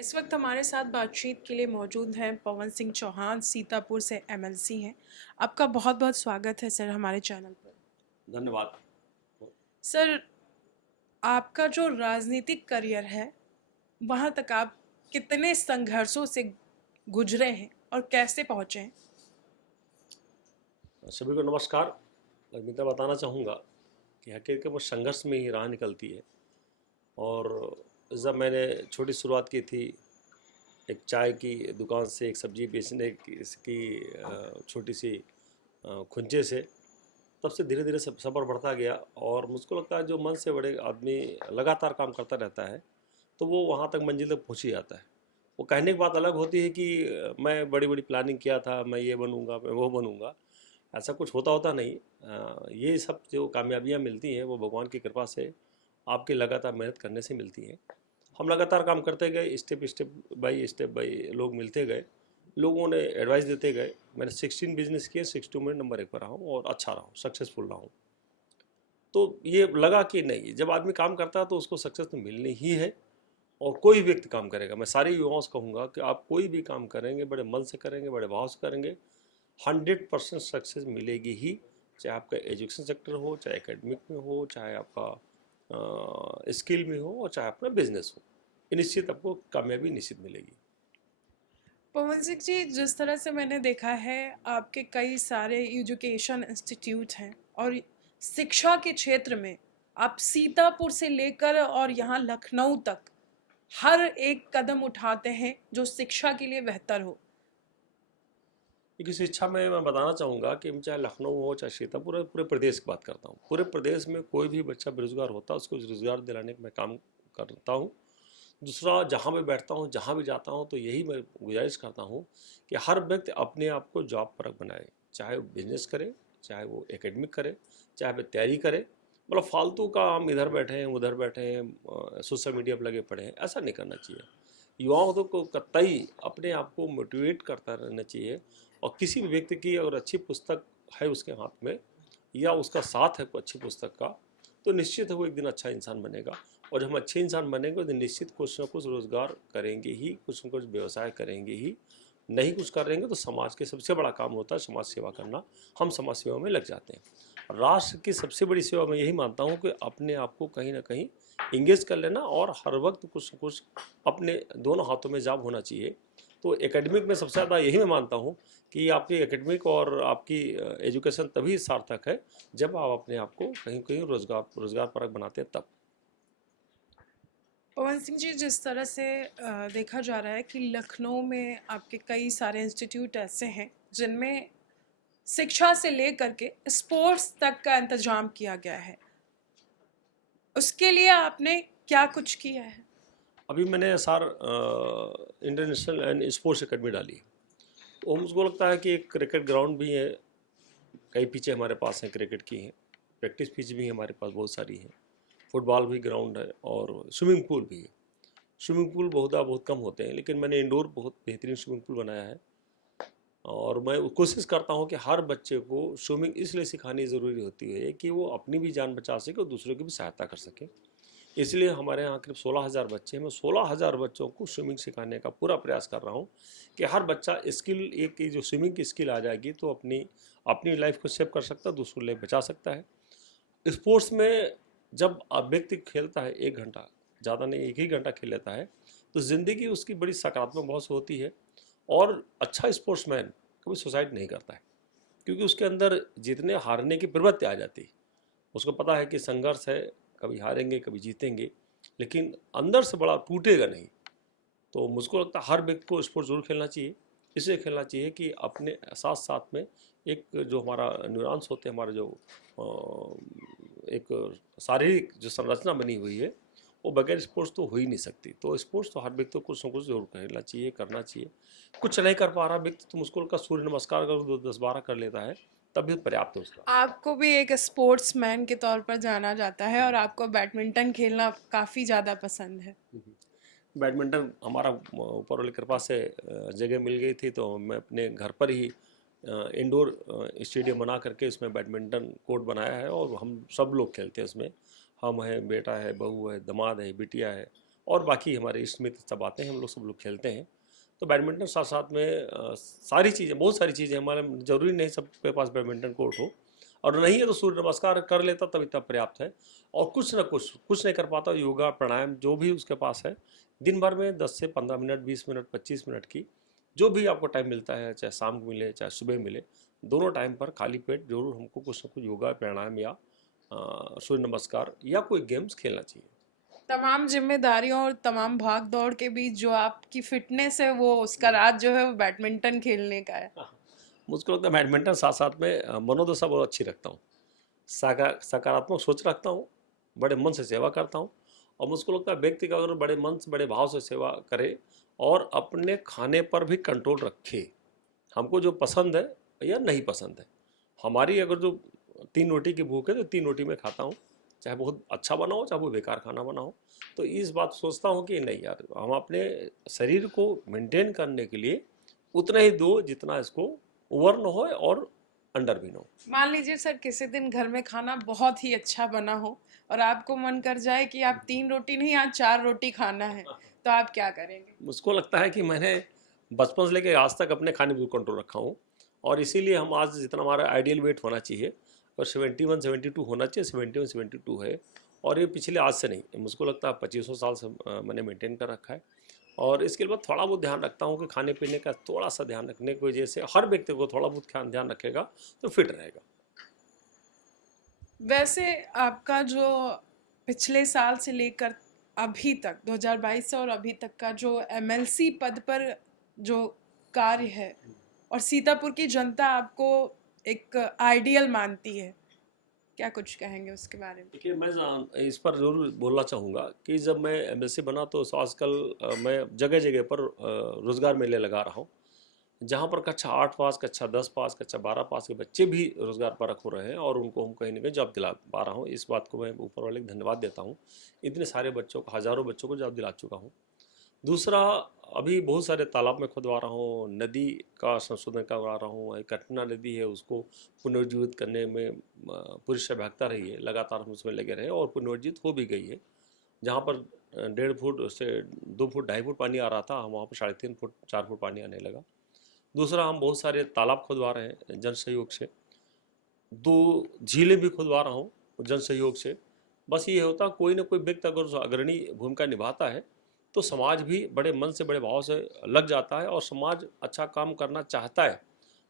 इस वक्त हमारे साथ बातचीत के लिए मौजूद हैं पवन सिंह चौहान, सीतापुर से एमएलसी हैं। आपका बहुत बहुत स्वागत है सर हमारे चैनल पर। धन्यवाद। सर, आपका जो राजनीतिक करियर है वहाँ तक आप कितने संघर्षों से गुजरे हैं और कैसे पहुँचे हैं? सभी को नमस्कार। मैं बताना चाहूँगा कि हकीकत में संघर्ष में ही राह निकलती है। और जब मैंने छोटी शुरुआत की थी, एक चाय की दुकान से, एक सब्जी बेचने की इसकी छोटी सी खुंचे से, तब से धीरे धीरे सफ़र बढ़ता गया। और मुझको लगता है जो मन से बड़े आदमी लगातार काम करता रहता है तो वो वहाँ तक मंजिल तक पहुँच ही जाता है। वो कहने की बात अलग होती है कि मैं बड़ी बड़ी प्लानिंग किया था, मैं ये बनूंगा, मैं वो बनूंगा। ऐसा कुछ होता होता नहीं। ये सब जो कामयाबियाँ मिलती हैं वो भगवान की कृपा से, आपके लगातार मेहनत करने से मिलती हैं। हम लगातार काम करते गए, स्टेप बाई लोग मिलते गए, लोगों ने एडवाइस देते गए। मैंने 16 बिजनेस किए, 62 में नंबर 1 पर रहा हूँ और अच्छा रहा हूँ, सक्सेसफुल रहा हूँ। तो ये लगा कि नहीं, जब आदमी काम करता है तो उसको सक्सेस तो मिलनी ही है। और कोई व्यक्ति काम करेगा, मैं सारे युवाओं से कहूँगा कि आप कोई भी काम करेंगे बड़े मन से करेंगे, बड़े भाव से करेंगे, 100% सक्सेस मिलेगी ही। चाहे आपका एजुकेशन सेक्टर हो, चाहे एकेडमिक में हो, चाहे आपका स्किल में हो, और चाहे अपना बिजनेस हो, ये निश्चित आपको कामयाबी निश्चित मिलेगी। पवन सिंह जी, जिस तरह से मैंने देखा है आपके कई सारे एजुकेशन इंस्टीट्यूट हैं और शिक्षा के क्षेत्र में आप सीतापुर से लेकर और यहाँ लखनऊ तक हर एक कदम उठाते हैं जो शिक्षा के लिए बेहतर हो। क्योंकि शिक्षा में मैं बताना चाहूँगा कि चाहे लखनऊ हो चाहे सीतापुर हो, पूरे प्रदेश की बात करता हूँ। पूरे प्रदेश में कोई भी बच्चा बेरोजगार होता है, उसको रोजगार दिलाने का मैं काम करता हूँ। दूसरा, जहाँ भी बैठता हूँ, जहाँ भी जाता हूँ, तो यही मैं गुजारिश करता हूँ कि हर व्यक्ति अपने आप को जॉब परक बनाए। चाहे वो बिजनेस करे, चाहे वो एकेडमिक करे, चाहे वो तैयारी करे। मतलब फालतू का हम इधर बैठे हैं उधर बैठे हैं, सोशल मीडिया पर लगे पड़े हैं, ऐसा नहीं करना चाहिए। युवाओं को कतई अपने आप को मोटिवेट करता रहना चाहिए। और किसी भी व्यक्ति की अगर अच्छी पुस्तक है उसके हाथ में, या उसका साथ है कोई अच्छी पुस्तक का, तो निश्चित है वो एक दिन अच्छा इंसान बनेगा। और जब हम अच्छे इंसान बनेंगे तो निश्चित कुछ ना कुछ रोजगार करेंगे ही, कुछ ना कुछ व्यवसाय करेंगे ही। नहीं कुछ करेंगे तो समाज के सबसे बड़ा काम होता है समाज सेवा करना। हम समाज सेवा में लग जाते हैं। राष्ट्र की सबसे बड़ी सेवा मैं यही मानता हूँ कि अपने आप को कहीं ना कहीं इंगेज कर लेना, और हर वक्त कुछ न कुछ अपने दोनों हाथों में जॉब होना चाहिए। तो एकेडमिक में सबसे ज़्यादा यही मैं मानता हूँ कि आपकी एकेडमिक और आपकी एजुकेशन तभी सार्थक है जब आप अपने आप को कहीं कहीं रोजगार परक बनाते हैं तब। पवन सिंह जी, जिस तरह से देखा जा रहा है कि लखनऊ में आपके कई सारे इंस्टीट्यूट ऐसे हैं जिनमें शिक्षा से लेकर के स्पोर्ट्स तक का इंतजाम किया गया है, उसके लिए आपने क्या कुछ किया है? अभी मैंने SR international and sports academy डाली है। तो मुझको लगता है कि एक क्रिकेट ग्राउंड भी है, कई पिचें हमारे पास हैं क्रिकेट की हैं, प्रैक्टिस पिच भी हमारे पास बहुत सारी हैं, फुटबॉल भी ग्राउंड है, और स्विमिंग पूल भी है। स्विमिंग पूल बहुत कम होते हैं, लेकिन मैंने इंडोर बहुत बेहतरीन स्विमिंग पूल बनाया है। और मैं कोशिश करता हूँ कि हर बच्चे को स्विमिंग इसलिए सिखानी ज़रूरी होती है कि वो अपनी भी जान बचा सके और दूसरों की भी सहायता कर सके। इसलिए हमारे यहाँ करीब 16,000 बच्चे हैं। मैं 16,000 बच्चों को स्विमिंग सिखाने का पूरा प्रयास कर रहा हूँ कि हर बच्चा स्किल, एक जो स्विमिंग की स्किल आ जाएगी तो अपनी अपनी लाइफ को सेव कर सकता है, दूसरों लाइफ बचा सकता है। स्पोर्ट्स में जब व्यक्ति खेलता है 1 घंटा, ज़्यादा नहीं 1 ही घंटा खेल लेता है, तो ज़िंदगी उसकी बड़ी सकारात्मक बहुत सी होती है। और अच्छा स्पोर्ट्समैन कभी सुसाइड नहीं करता है, क्योंकि उसके अंदर जितने हारने की प्रवृत्ति आ जाती है, उसको पता है कि संघर्ष है, कभी हारेंगे कभी जीतेंगे, लेकिन अंदर से बड़ा टूटेगा नहीं। तो मुझको लगता है हर व्यक्ति को स्पोर्ट्स जरूर खेलना चाहिए। इसलिए खेलना चाहिए कि अपने साथ साथ में एक जो हमारा न्यूरॉन्स होते हैं, हमारा जो एक शारीरिक जो संरचना बनी हुई है, वो बगैर स्पोर्ट्स तो हो ही नहीं सकती। तो स्पोर्ट्स तो हर व्यक्ति को कुछ ना कुछ जरूर खेलना चाहिए, करना चाहिए। कुछ नहीं कर पा रहा व्यक्ति तो मुझको लगता सूर्य नमस्कार अगर 10-12 कर लेता है तब भी पर्याप्त है उसका। आपको भी एक स्पोर्ट्समैन के तौर पर जाना जाता है और आपको बैडमिंटन खेलना काफ़ी ज़्यादा पसंद है। बैडमिंटन हमारा ऊपर वाली कृपा से जगह मिल गई थी, तो मैं अपने घर पर ही इंडोर स्टेडियम बना करके इसमें बैडमिंटन कोर्ट बनाया है, और हम सब लोग खेलते हैं उसमें। हम हैं, बेटा है, बहू है, दामाद है, बिटिया है, और बाकी हमारे इष्ट मित्र सब आते हैं, हम लोग सब लोग खेलते हैं। तो बैडमिंटन साथ साथ में सारी चीज़ें, बहुत सारी चीज़ें हमारे, ज़रूरी नहीं सबके पास बैडमिंटन कोर्ट हो, और नहीं है तो सूर्य नमस्कार कर लेता तब इतना पर्याप्त है। और कुछ ना कुछ नहीं कर पाता, योगा प्राणायाम जो भी उसके पास है, दिन भर में 10 से 15 मिनट, 20 मिनट, 25 मिनट की जो भी आपको टाइम मिलता है, चाहे शाम को मिले चाहे सुबह मिले, दोनों टाइम पर खाली पेट जरूर हमको कुछ ना कुछ योगा प्राणायाम या सूर्य नमस्कार या कोई गेम्स खेलना चाहिए। तमाम जिम्मेदारियों और तमाम भाग दौड़ के बीच जो आपकी फिटनेस है, वो उसका राज जो है वो बैडमिंटन खेलने का है। मुझको लगता है बैडमिंटन साथ साथ में मनोदशा बहुत अच्छी रखता हूँ, सकारात्मक सोच रखता हूँ, बड़े मन से सेवा करता हूँ। और मुझको लगता है व्यक्ति का अगर बड़े मन से बड़े भाव से सेवा करे और अपने खाने पर भी कंट्रोल रखे, हमको जो पसंद है या नहीं पसंद है, हमारी अगर जो 3 रोटी की भूख है तो 3 रोटी मैं खाता हूँ, चाहे बहुत अच्छा बना हो चाहे वो बेकार खाना बना हो। तो इस बात सोचता हूँ कि नहीं यार, हम अपने शरीर को मेंटेन करने के लिए उतना ही दो जितना इसको ओवर न हो और अंडर भी न हो। मान लीजिए सर, किसी दिन घर में खाना बहुत ही अच्छा बना हो और आपको मन कर जाए कि आप 3 रोटी नहीं, आज 4 रोटी खाना है, तो आप क्या करेंगे? मुझको लगता है कि मैंने बचपन से लेकर आज तक अपने खाने पर कंट्रोल रखा हूँ, और इसीलिए हम आज जितना हमारा आइडियल वेट होना चाहिए और 71 72 होना चाहिए, 71 72 है। और ये पिछले आज से नहीं, मुझको लगता है 2500 साल से मैंने मेंटेन कर रखा है। और इसके बाद थोड़ा बहुत ध्यान रखता हूँ कि खाने पीने का थोड़ा सा ध्यान रखने की वजह से हर व्यक्ति को थोड़ा बहुत ध्यान रखेगा तो फिट रहेगा। वैसे आपका जो पिछले साल से लेकर अभी तक 2022 से और अभी तक का जो एमएलसी पद पर जो कार्य है, और सीतापुर की जनता आपको एक आइडियल मानती है, क्या कुछ कहेंगे उसके बारे में? देखिए, मैं इस पर ज़रूर बोलना चाहूँगा कि जब मैं एमएलसी बना तो आजकल मैं जगह जगह पर रोज़गार मेले लगा रहा हूँ, जहाँ पर कक्षा 8 पास, कक्षा 10 पास, कक्षा 12 पास के बच्चे भी रोज़गार परख हो रहे हैं और उनको हम कहीं ना कहीं जॉब दिला पा रहा हूँ। इस बात को मैं ऊपर वाले को धन्यवाद देता हूँ। इतने सारे बच्चों को, हज़ारों बच्चों को जॉब दिला चुका हूँ। दूसरा, अभी बहुत सारे तालाब में खुदवा रहा हूँ, नदी का संशोधन करवा रहा हूँ। एक कटना नदी है, उसको पुनर्जीवित करने में पूरी सहभागिता रही है, लगातार हम उसमें लगे रहे और पुनर्जीवित हो भी गई है। जहाँ पर 1.5 फुट से 2 फुट 2.5 फुट पानी आ रहा था, वहाँ पर 3.5 फुट 4 फुट पानी आने लगा। दूसरा, हम बहुत सारे तालाब खुदवा रहे हैं जन सहयोग से, 2 झीलें भी खुदवा रहा हूँ जन सहयोग से। बस ये होता, कोई ना कोई व्यक्ति अगर अग्रणी भूमिका निभाता है तो समाज भी बड़े मन से बड़े भाव से लग जाता है और समाज अच्छा काम करना चाहता है,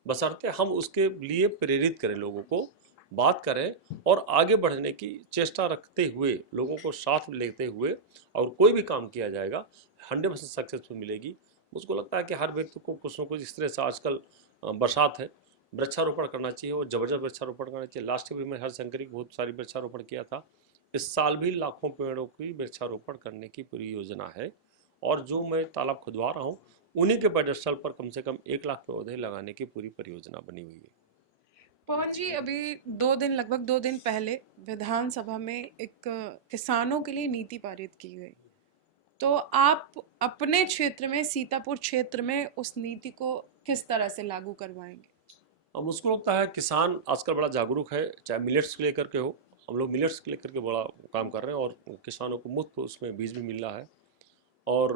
बशर्ते हम उसके लिए प्रेरित करें, लोगों को बात करें और आगे बढ़ने की चेष्टा रखते हुए, लोगों को साथ लेते हुए और कोई भी काम किया जाएगा 100% सक्सेसफुल मिलेगी। मुझको लगता है कि हर व्यक्ति को कुछ न कुछ इस तरह से, आजकल बरसात है, वृक्षारोपण करना चाहिए और ज़बरदस्त वृक्षारोपण करना चाहिए। लास्ट ईयर भी मैं हरशंकरी की बहुत सारी वृक्षारोपण किया था। इस साल भी लाखों पेड़ों की वृक्षारोपण करने की पूरी योजना है और जो मैं तालाब खुदवा रहा हूँ उन्हीं के पेडस्टल पर कम से कम 1 लाख पौधे लगाने की पूरी परियोजना बनी हुई है। पवन जी, अभी 2 दिन, लगभग 2 दिन पहले विधानसभा में एक किसानों के लिए नीति पारित की गई, तो आप अपने क्षेत्र में, सीतापुर क्षेत्र में, उस नीति को किस तरह से लागू करवाएंगे? अब मुझको लगता है किसान आजकल बड़ा जागरूक है, चाहे मिलेट्स को लेकर के हो। हम लोग मिलेट्स को लेकर के बड़ा काम कर रहे हैं और किसानों को मुफ्त उसमें बीज भी मिल रहा है। और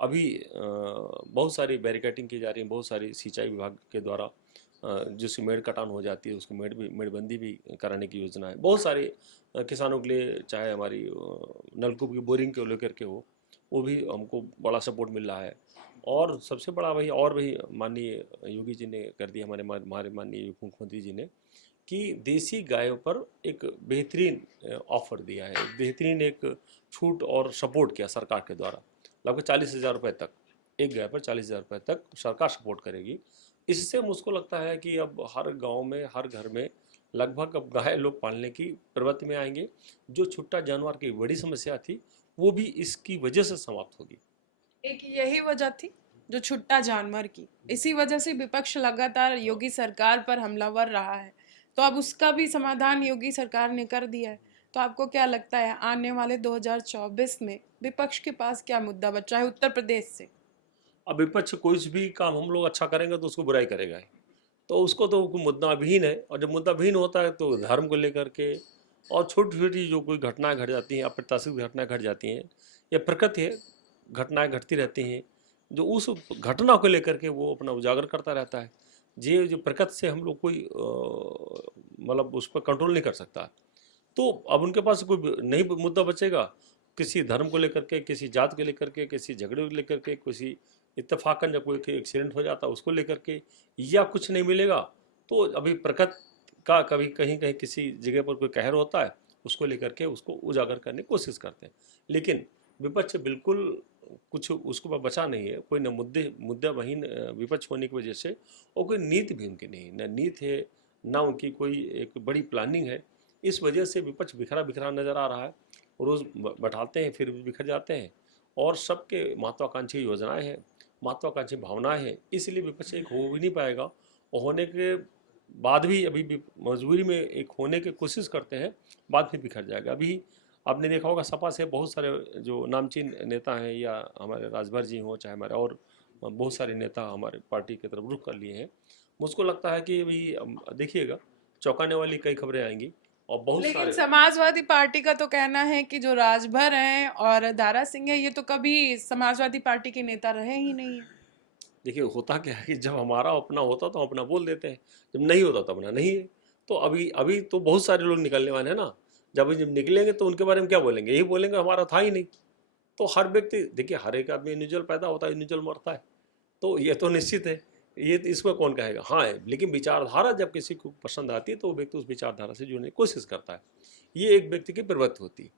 अभी बहुत सारी बैरिकेटिंग की जा रही है, बहुत सारी सिंचाई विभाग के द्वारा जिसकी मेड़ कटान हो जाती है उसकी मेड़बंदी भी कराने की योजना है। बहुत सारे किसानों के लिए, चाहे हमारी नलकूप की बोरिंग को लेकर के हो, वो भी हमको बड़ा सपोर्ट मिल रहा है। और सबसे बड़ा वही, और भी माननीय योगी जी ने कर दिया, हमारे माननीय मुख्यमंत्री जी ने, कि देसी गायों पर एक बेहतरीन ऑफर दिया है, बेहतरीन एक छूट और सपोर्ट किया सरकार के द्वारा। लगभग 40,000 रुपये तक, एक गाय पर 40,000 रुपये तक सरकार सपोर्ट करेगी। इससे मुझको लगता है कि अब हर गांव में, हर घर में लगभग अब गाय लोग पालने की प्रवृत्ति में आएंगे। जो छुट्टा जानवर की बड़ी समस्या थी वो भी इसकी वजह से समाप्त होगी। एक यही वजह थी जो छुट्टा जानवर की, इसी वजह से विपक्ष लगातार योगी सरकार पर हमलावर रहा है, तो अब उसका भी समाधान योगी सरकार ने कर दिया है। तो आपको क्या लगता है, आने वाले 2024 में विपक्ष के पास क्या मुद्दा बचा है उत्तर प्रदेश से? अब विपक्ष कोई भी काम हम लोग अच्छा करेंगे तो उसको बुराई करेगा ही। तो उसको तो मुद्दा विहीन है, और जब मुद्दा विहीन होता है तो धर्म को लेकर के और छोटी छोटी जो कोई घटनाएं घट जाती हैं, अप्रत्याशित घटनाएं घट जाती हैं, यह प्रकृति है, घटनाएं घटती रहती हैं, जो उस घटना को लेकर के वो अपना उजागर करता रहता है। ये जो प्रकृति से हम लोग कोई मतलब उस पर कंट्रोल नहीं कर सकता। तो अब उनके पास कोई नहीं मुद्दा बचेगा, किसी धर्म को लेकर के, किसी जात को लेकर के, किसी झगड़े को लेकर के, किसी इत्तेफाकन जब कोई एक्सीडेंट हो जाता है उसको लेकर के, या कुछ नहीं मिलेगा। तो अभी प्रकृति का कभी कहीं कहीं किसी जगह पर कोई कहर होता है, उसको लेकर के उसको उजागर करने की कोशिश करते हैं। लेकिन विपक्ष बिल्कुल कुछ उसको पर बचा नहीं है, कोई न मुद्दा वहीं विपक्ष होने की वजह से, और कोई नीति भी उनकी नहीं, न नीति है, ना उनकी कोई एक बड़ी प्लानिंग है। इस वजह से विपक्ष बिखरा बिखरा नज़र आ रहा है। रोज़ बैठाते हैं फिर भी बिखर जाते हैं, और सबके महत्वाकांक्षी योजनाएं हैं, महत्वाकांक्षी भावनाएं हैं, इसलिए विपक्ष एक हो भी नहीं पाएगा। और होने के बाद भी अभी भी मजबूरी में एक होने की कोशिश करते हैं, बाद में बिखर जाएगा। अभी आपने देखा होगा सपा से बहुत सारे जो नामचीन नेता हैं, या हमारे राजभर जी हों, चाहे हमारे और बहुत सारे नेता हमारे पार्टी की तरफ रुख कर लिए हैं। मुझको लगता है कि अभी देखिएगा चौंकाने वाली कई खबरें आएंगी, और बहुत लेकिन सारे समाजवादी पार्टी का तो कहना है कि जो राजभर हैं और दारा सिंह है, ये तो कभी समाजवादी पार्टी के नेता रहे ही नहीं है। देखिए होता क्या है कि जब हमारा अपना होता तो अपना बोल देते हैं, जब नहीं होता तो अपना नहीं है। तो अभी अभी तो बहुत सारे लोग निकलने वाले हैं ना, जब निकलेंगे तो उनके बारे में क्या बोलेंगे, यही बोलेंगे हमारा था ही नहीं। तो हर व्यक्ति देखिए, हर एक आदमी इंडिविजुअल पैदा होता है, इंडिविजुअल मरता है, तो ये तो निश्चित है, ये इसमें कौन कहेगा। हाँ है, लेकिन विचारधारा जब किसी को पसंद आती है तो वो व्यक्ति उस विचारधारा से जुड़ने की कोशिश करता है, ये एक व्यक्ति की प्रवृत्ति होती है।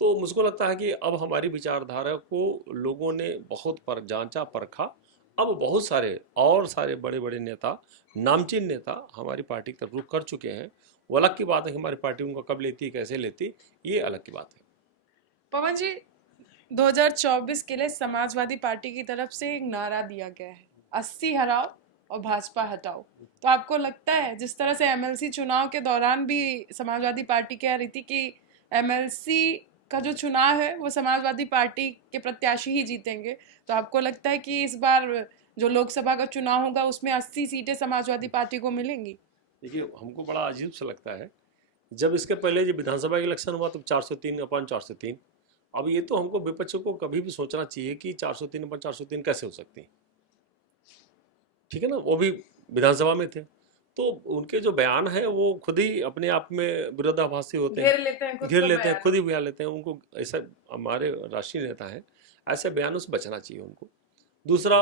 तो मुझको लगता है कि अब हमारी विचारधारा को लोगों ने बहुत पर जांचा परखा। अब बहुत सारे और सारे बड़े बड़े नेता, नामचीन नेता हमारी पार्टी की तरफ रुख कर चुके हैं। वो अलग की बात है कि हमारी पार्टी उनको कब लेती, कैसे लेती, ये अलग की बात है। पवन जी, 2024 के लिए समाजवादी पार्टी की तरफ से एक नारा दिया गया है, 80 हराओ और भाजपा हटाओ। तो आपको लगता है जिस तरह से एमएलसी चुनाव के दौरान भी समाजवादी पार्टी कह रही थी कि एमएलसी का जो चुनाव है वो समाजवादी पार्टी के प्रत्याशी ही जीतेंगे, तो आपको लगता है कि इस बार जो लोकसभा का चुनाव होगा उसमें 80 सीटें समाजवादी पार्टी को मिलेंगी? देखिए हमको बड़ा अजीब सा लगता है, जब इसके पहले जो विधानसभा इलेक्शन हुआ तो 403 अपन 403। अब ये तो हमको विपक्ष को कभी भी सोचना चाहिए कि 403 अपन 403 कैसे हो सकती है, ठीक है ना, वो भी विधानसभा में थे। तो उनके जो बयान है वो खुद ही अपने आप में विरोधाभासी होते हैं, घेर लेते हैं खुद घेर को लेते हैं, बयान। खुद ही बयान लेते हैं। उनको ऐसा, हमारे राष्ट्रीय नेता हैं, ऐसे बयानों से बचना चाहिए उनको। दूसरा,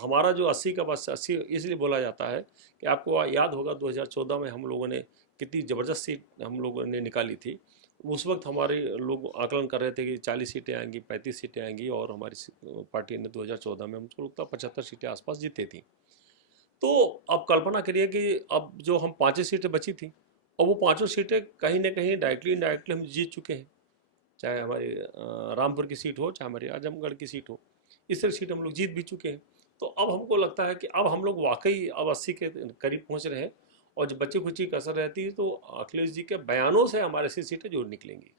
हमारा जो 80 का बस 80 इसलिए बोला जाता है कि आपको याद होगा 2014 में हम लोगों ने कितनी ज़बरदस्त सीट हम लोगों ने निकाली थी। उस वक्त हमारे लोग आकलन कर रहे थे कि 40 सीटें आएंगी, 35 सीटें आएंगी, और हमारी पार्टी ने 2014 में हमको लगता 75 सीटें आसपास जीती थी। तो अब कल्पना करिए कि अब जो हम 5 सीटें बची थी, और वो 5 सीटें कहीं ना कहीं डायरेक्टली इनडायरेक्टली हम जीत चुके हैं, चाहे हमारी रामपुर की सीट हो, चाहे हमारी आजमगढ़ की सीट हो, इस तरह सीट हम लोग जीत भी चुके हैं। तो अब हमको लगता है कि अब हम लोग वाकई अब 80 के करीब पहुंच रहे हैं, और जब बची खुची कसर रहती है तो अखिलेश जी के बयानों से हमारे ऐसी सीटें जरूर निकलेंगी।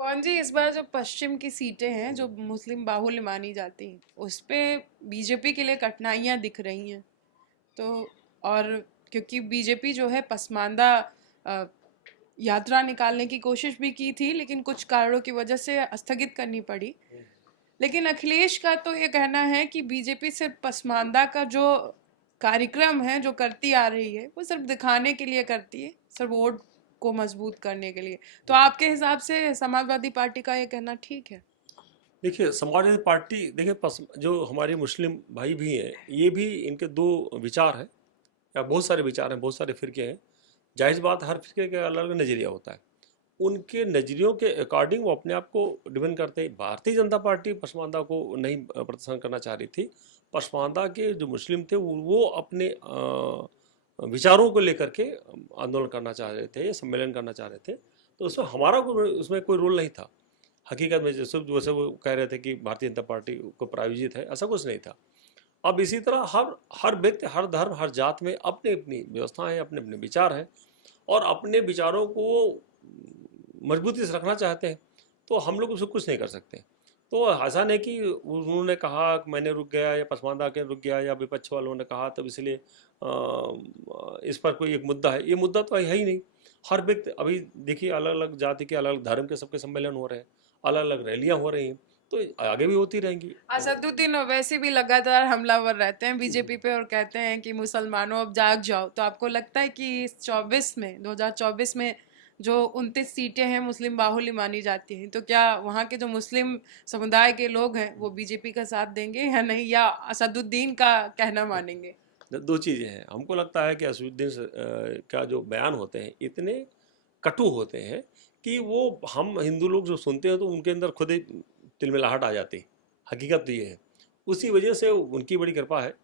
पवन जी, इस बार जो पश्चिम की सीटें हैं जो मुस्लिम बाहुल्य मानी जाती हैं, उस पे बीजेपी के लिए कठिनाइयां दिख रही हैं। तो और क्योंकि बीजेपी जो है पसमानदा अ, यात्रा निकालने की कोशिश भी की थी, लेकिन कुछ कारणों की वजह से स्थगित करनी पड़ी। लेकिन अखिलेश का तो ये कहना है कि बीजेपी सिर्फ पसमानदा का जो कार्यक्रम है जो करती आ रही है वो सिर्फ दिखाने के लिए करती है, सिर्फ वोट को मजबूत करने के लिए। तो आपके हिसाब से समाजवादी पार्टी का ये कहना ठीक है? देखिए समाजवादी पार्टी, देखिए जो हमारे मुस्लिम भाई भी हैं, ये भी इनके दो विचार हैं, या बहुत सारे विचार हैं, बहुत सारे फिरके हैं। जाहिर बात, हर फिरके का अलग अलग नज़रिया होता है। उनके नज़रियों के अकॉर्डिंग वो अपने आप को डिफेंड करते हैं। भारतीय जनता पार्टी पसमानदा को नहीं प्रदर्शन करना चाह रही थी। पसमानदा के जो मुस्लिम थे वो अपने विचारों को लेकर के आंदोलन करना चाह रहे थे, सम्मेलन करना चाह रहे थे। तो उसमें हमारा उसमें कोई रोल नहीं था। हकीकत में जैसे वैसे वो कह रहे थे कि भारतीय जनता पार्टी को प्रायोजित है, ऐसा कुछ नहीं था। अब इसी तरह हर व्यक्ति, हर धर्म, हर जात में अपनी अपनी व्यवस्थाएं हैं, अपने अपने विचार हैं, और अपने विचारों को मजबूती से रखना चाहते हैं। तो हम लोग उसको कुछ नहीं कर सकते। तो ऐसा नहीं कि उन्होंने कहा कि मैंने रुक गया, या पसमानदा के रुक गया, या विपक्ष वालों ने कहा तब इसलिए इस पर कोई एक मुद्दा है। ये मुद्दा तो है ही नहीं। हर व्यक्ति, अभी देखिए अलग अलग जाति के, अलग अलग धर्म के सबके सम्मेलन हो रहे हैं, अलग अलग रैलियां हो रही हैं। तो आगे भी होती रहेंगी। असदुद्दीन ओवैसी भी लगातार हमलावर रहते हैं बीजेपी पे और कहते हैं कि मुसलमानों अब जाग जाओ। तो आपको लगता है कि इस 2024 में जो 29 सीटें हैं मुस्लिम बाहुल्य मानी जाती हैं, तो क्या वहाँ के जो मुस्लिम समुदाय के लोग हैं वो बीजेपी का साथ देंगे या नहीं, या असदुद्दीन का कहना मानेंगे? दो चीज़ें हैं। हमको लगता है कि असदुद्दीन का जो बयान होते हैं इतने कटु होते हैं कि वो हम हिंदू लोग जो सुनते हैं तो उनके अंदर खुद ही तिलमिलाहट आ जाती। हकीकत तो ये है। उसी वजह से उनकी बड़ी कृपा है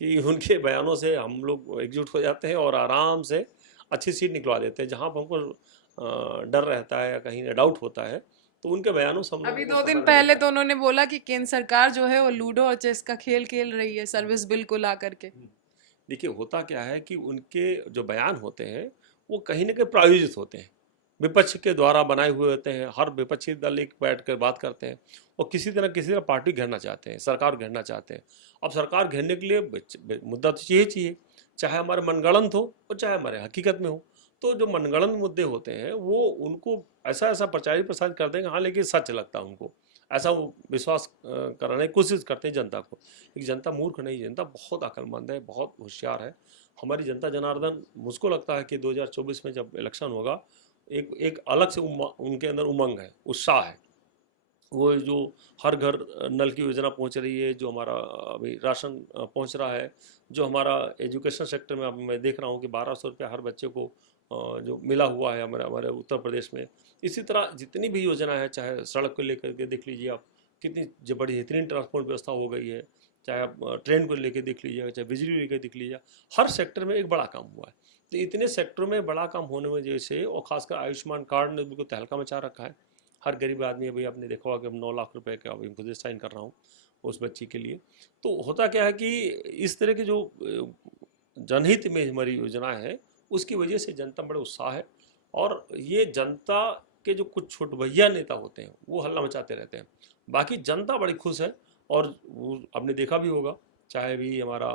कि उनके बयानों से हम लोग एकजुट हो जाते हैं और आराम से अच्छी सीट निकलवा देते हैं। जहाँ पर हमको डर रहता है या कहीं डाउट होता है तो उनके बयानों से हम अभी लोगों 2 को दिन पता लग पहले जाता तो है। उन्होंने बोला कि केंद्र सरकार जो है वो लूडो और चेस का खेल खेल रही है सर्विस बिल को ला करके। देखिए होता क्या है कि उनके जो बयान होते हैं वो कहीं ना कहीं प्रायोजित होते हैं, विपक्ष के द्वारा बनाए हुए होते हैं। हर विपक्षी दल एक बैठ कर बात करते हैं और किसी तरह पार्टी घेरना चाहते हैं, सरकार घेरना चाहते हैं। अब सरकार घेरने के लिए मुद्दा तो चाहिए, चाहे हमारे मनगढ़ंत हो और चाहे हमारे हकीकत में हो। तो जो मनगढ़ंत मुद्दे होते हैं वो उनको ऐसा ऐसा प्रचारित प्रसारित कर देंगे, हाँ लेकिन सच लगता है उनको, ऐसा वो विश्वास कराने की कोशिश करते हैं जनता को। लेकिन जनता मूर्ख नहीं, जनता बहुत अक्लमंद है, बहुत होशियार है। हमारी जनता जनार्दन, मुझको लगता है कि 2024 में जब इलेक्शन होगा एक एक अलग से उनके अंदर उमंग है, उत्साह है। वो जो हर घर नल की योजना पहुंच रही है, जो हमारा अभी राशन पहुंच रहा है, जो हमारा एजुकेशन सेक्टर में अब मैं देख रहा हूँ कि 1200 रुपये हर बच्चे को जो मिला हुआ है हमारे हमारे उत्तर प्रदेश में। इसी तरह जितनी भी योजना है, चाहे सड़क को लेकर के देख लीजिए आप, कितनी बड़ी इतनी ट्रांसपोर्ट व्यवस्था हो गई है, चाहे आप ट्रेन को लेकर देख लीजिएगा, चाहे बिजली लेकर देख लीजिए, हर सेक्टर में एक बड़ा काम हुआ है। तो इतने सेक्टरों में बड़ा काम होने की वजह से, और खासकर आयुष्मान कार्ड ने बिल्कुल तहलका मचा रखा है। हर गरीब आदमी, अभी आपने देखा होगा कि अब 9 लाख रुपए का अभी खुद साइन कर रहा हूँ उस बच्ची के लिए। तो होता क्या है कि इस तरह के जो जनहित में हमारी योजना है उसकी वजह से जनता बड़े उत्साह है। और ये जनता के जो कुछ छोट भैया नेता होते हैं वो हल्ला मचाते रहते हैं, बाकी जनता बड़ी खुश है। और वो आपने देखा भी होगा, चाहे भी हमारा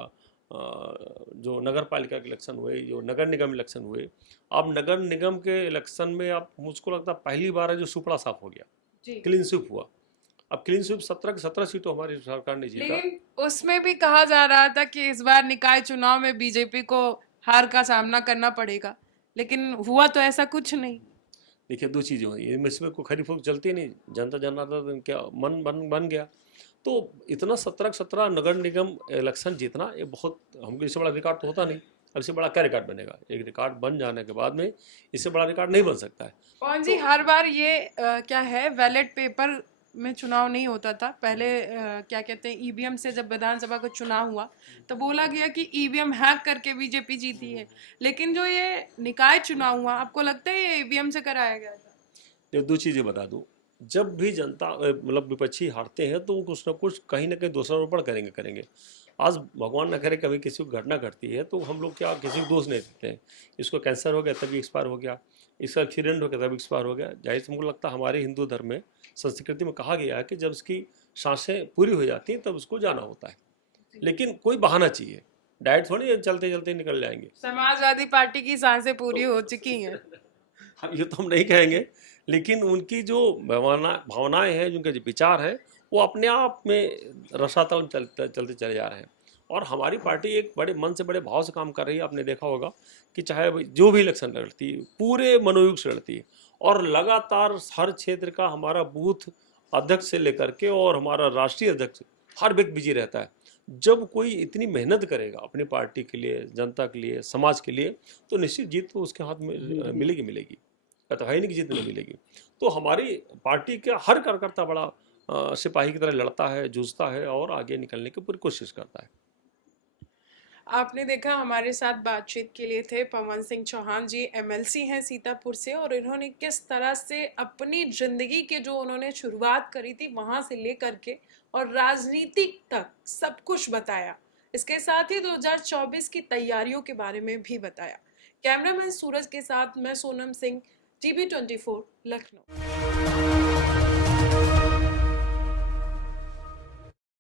जो नगर पालिका के इलेक्शन हुए, जो नगर निगम इलेक्शन हुए, अब नगर निगम के इलेक्शन में आप, मुझको लगता है पहली बार है जो सुपड़ा साफ हो गया, जी। क्लीन स्वीप हुआ। अब क्लीन स्वीप 17 की 17 सीटों हमारी सरकार ने जीता। लेकिन उसमें भी कहा जा रहा था कि इस बार निकाय चुनाव में बीजेपी को हार का सामना करना पड़ेगा, लेकिन हुआ तो ऐसा कुछ नहीं। देखिए दो चीज़ें हुई, इसमें कोई खरी फूक चलती नहीं, जनता जनार्दन क्या मन बन गया। तो इतना 17 नगर निगम इलेक्शन जीतना ये बहुत, हमको इससे बड़ा रिकॉर्ड तो होता नहीं। अब इससे बड़ा क्या रिकॉर्ड बनेगा? एक रिकॉर्ड बन जाने के बाद में इससे बड़ा रिकॉर्ड नहीं बन सकता है। पवन जी, हर बार ये क्या है, बैलेट पेपर में चुनाव नहीं होता था पहले। क्या कहते हैं, ईवीएम से जब विधानसभा का चुनाव हुआ तो बोला गया कि ईवीएम हैक करके बीजेपी जीती है। लेकिन जो ये निकाय चुनाव हुआ, आपको लगता है ये ईवीएम से कराया गया था? ये दो चीज़ें बता दूं, जब भी जनता मतलब विपक्षी हारते हैं तो वो कुछ ना कुछ कहीं ना कहीं दोषारोपण करेंगे। आज भगवान न करे कभी किसी को घटना घटती है तो हम लोग क्या किसी को दोष नहीं देते हैं। इसको कैंसर हो गया तभी एक्सपायर हो गया, इसका एक्सीडेंट हो गया तभी एक्सपायर हो गया। जाहिर से हमको लगता है हमारे हिंदू धर्म में, संस्कृति में कहा गया है कि जब उसकी सांसें पूरी हो जाती हैं तब उसको जाना होता है। लेकिन कोई बहाना चाहिए, डाइट थोड़ी है चलते चलते निकल जाएंगे। समाजवादी पार्टी की सांसें पूरी हो चुकी हैं। हम ये तो हम नहीं कहेंगे, लेकिन उनकी जो भावनाएं हैं, जिनके जो विचार हैं, वो अपने आप में रसातल चलते चलते चले जा रहे हैं। और हमारी पार्टी एक बड़े मन से बड़े भाव से काम कर रही है। आपने देखा होगा कि चाहे जो भी इलेक्शन लड़ती है पूरे मनोयोग से लड़ती है, और लगातार हर क्षेत्र का हमारा बूथ अध्यक्ष से लेकर के और हमारा राष्ट्रीय अध्यक्ष हर व्यक्ति बिजी रहता है। जब कोई इतनी मेहनत करेगा अपनी पार्टी के लिए, जनता के लिए, समाज के लिए, तो निश्चित जीत तो उसके हाथ में मिलेगी। तो है नहीं कि जीत नहीं मिलेगी। तो हमारी पार्टी का हर कार्यकर्ता बड़ा सिपाही की तरह लड़ता है, जूझता है और आगे निकलने की पूरी कोशिश करता है। आपने देखा, हमारे साथ बातचीत के लिए थे पवन सिंह चौहान जी, एमएलसी हैं सीतापुर से, और इन्होंने किस तरह से अपनी जिंदगी के जो उन्होंने शुरुआत करी थी वहां से लेकर के और राजनीति तक सब कुछ बताया। इसके साथ ही 2024 की तैयारियों के बारे में भी बताया। कैमरामैन सूरज के साथ मैं सोनम सिंह, टीवी 24 लखनऊ।